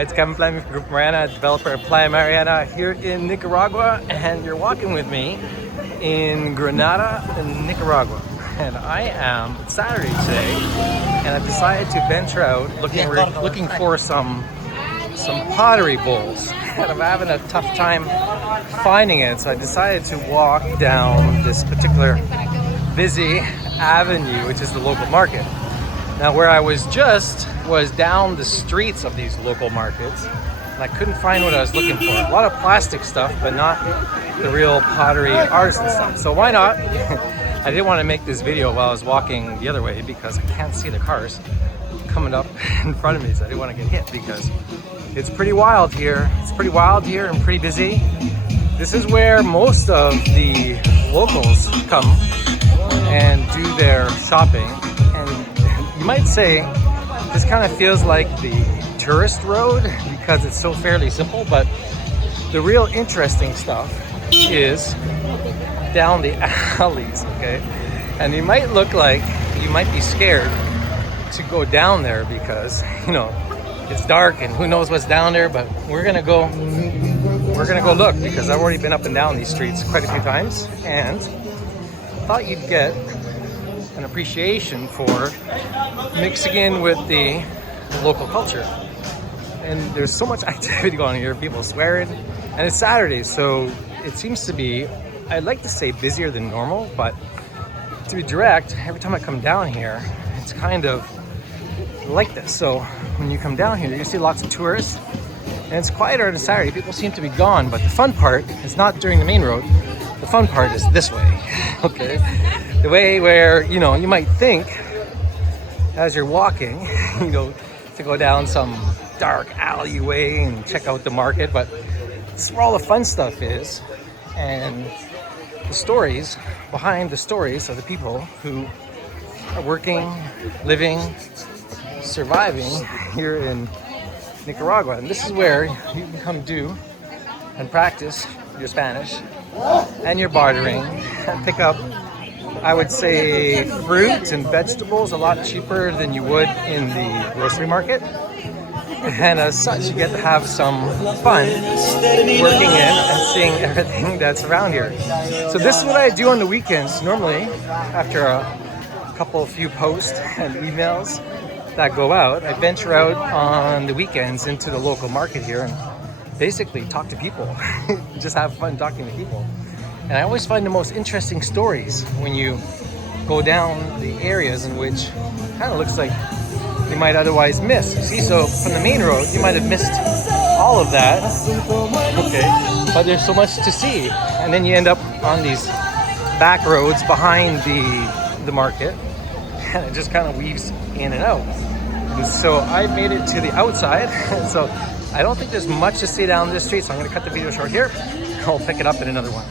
It's Kevin Fleming from Group Mariana, developer of Playa Mariana here in Nicaragua, and you're walking with me in Granada, Nicaragua. And I am Saturday today, and I've decided to venture out looking for some pottery bowls, and I'm having a tough time finding it. So I decided to walk down this particular busy avenue, which is the local market. Now, where I was down the streets of these local markets, and I couldn't find what I was looking for. A lot of plastic stuff, but not the real pottery artisan stuff. So why not? I didn't want to make this video while I was walking the other way because I can't see the cars coming up in front of me, so I didn't want to get hit because it's pretty wild here. It's pretty wild here and pretty busy. This is where most of the locals come and do their shopping. You might say this kind of feels like the tourist road because it's so fairly simple, but the real interesting stuff is down the alleys, okay? And you might look like you might be scared to go down there because, you know, it's dark and who knows what's down there, but we're gonna go look because I've already been up and down these streets quite a few times and thought you'd get an appreciation for mixing in with the local culture. And there's so much activity going on here, people swearing, and it's Saturday, so it seems to be, I'd like to say busier than normal, but to be direct, every time I come down here, it's kind of like this. So when you come down here, you see lots of tourists, and it's quieter on a Saturday. People seem to be gone, but the fun part is not during the main road. The fun part is this way, okay? The way where, you know, you might think as you're walking, you know, to go down some dark alleyway and check out the market, but this is where all the fun stuff is, and the stories behind the stories of the people who are working, living, surviving here in Nicaragua. And this is where you can come do and practice your Spanish and your bartering and pick up, I would say, fruit and vegetables a lot cheaper than you would in the grocery market. And as such, you get to have some fun working in and seeing everything that's around here. So this is what I do on the weekends. Normally, after a few posts and emails that go out, I venture out on the weekends into the local market here and basically talk to people. Just have fun talking to people. And I always find the most interesting stories when you go down the areas in which kind of looks like you might otherwise miss. See, so from the main road, you might have missed all of that, okay? But there's so much to see. And then you end up on these back roads behind the market, and it just kind of weaves in and out. And so I made it to the outside, so I don't think there's much to see down this street, so I'm gonna cut the video short here. I'll pick it up in another one.